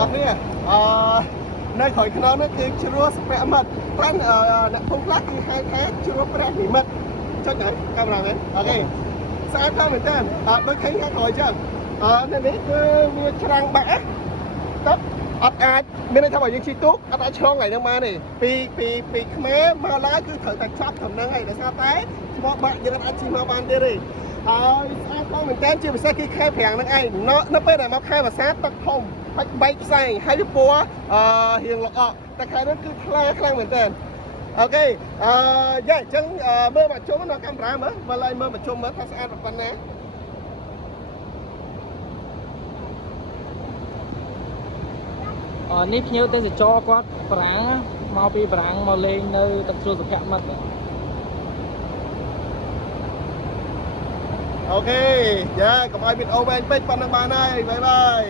អរគ្នានៅក្រោយខ្នងនេះគឺជ្រោះស្ពែមិត្តតែអ្នកភូមិខ្លះគឺហៅថាជ្រោះព្រះនិមិត្តចុចហើយកាមេរ៉ាមែនអូខេស្អាតផងមែនតើដូចឃើញខាងក្រោយចឹងនេះគឺវាច្រាំងបាក់តើអត់អាចមានន័យថាបើយើងជិះទូកអត់អាចឆ្លងថ្ងៃហ្នឹងបានទេពីខ្មែរមកឡើយគឺត្រូវតែចាប់ត្រឹមហ្នឹងហើយដោយសារតែឆ្មោះបាក់យើងអាចជិះមកបានទេហើយស្អាតផងមែនតើជាពិសេសគឺខែប្រាំងហ្នឹងឯងនៅពេលដែលមកខែវស្សាទឹកធំបាច់បែកផ្សែងហើយវាពណ៌រៀងល្អក់តែខែនេះគឺថ្លាខ្លាំងមែនតើអូខេយ៉ាអញ្ចឹងមើលមកជុំនៅកាមេរ៉ាមើលឡើយមើលមកជុំមើលថាស្អាតប៉ុណ្ណានេះភ្ញៀវទេសចរគាត់ប្រាំងមកពីប្រាំងមកលេងនៅទឹកជ្រោះសុភមិត្តអូខេយ៉ាកុំឲ្យមានអូវែងពេកប៉ុណ្ណឹងបានហើយបាយបាយ